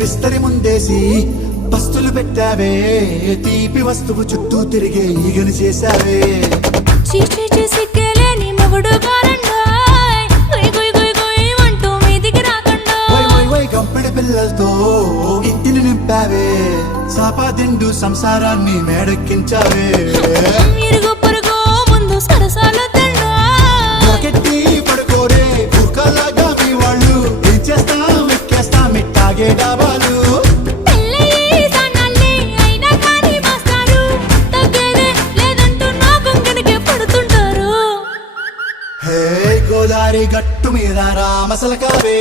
విస్తరి ముందేసి పస్తులు పెట్టావే తీపి వస్తువు చుట్టూ తిరిగే ఈగలు చేశావే చీచీ చేసి కేలేని మొగుడు కారండాయ్ గుయ్ గుయ్ గుయ్ గుయ్ అంటూ మీదికి రాకండాయ్ గంపెడి పిల్లలతో ఇంటిని నింపావే సాపాదిండు సంసారాన్ని మేడెక్కించావే ఇరుగు పొరుగు ముందు సరసాలు కెట్టి పడుకోరే కుక్కలాగా మీ వాళ్ళు ఏం చేస్తాం ఎక్కేస్తాం ఇట్టాగే డాబాలు హే గోదారి గట్టు మీద రామసలకావే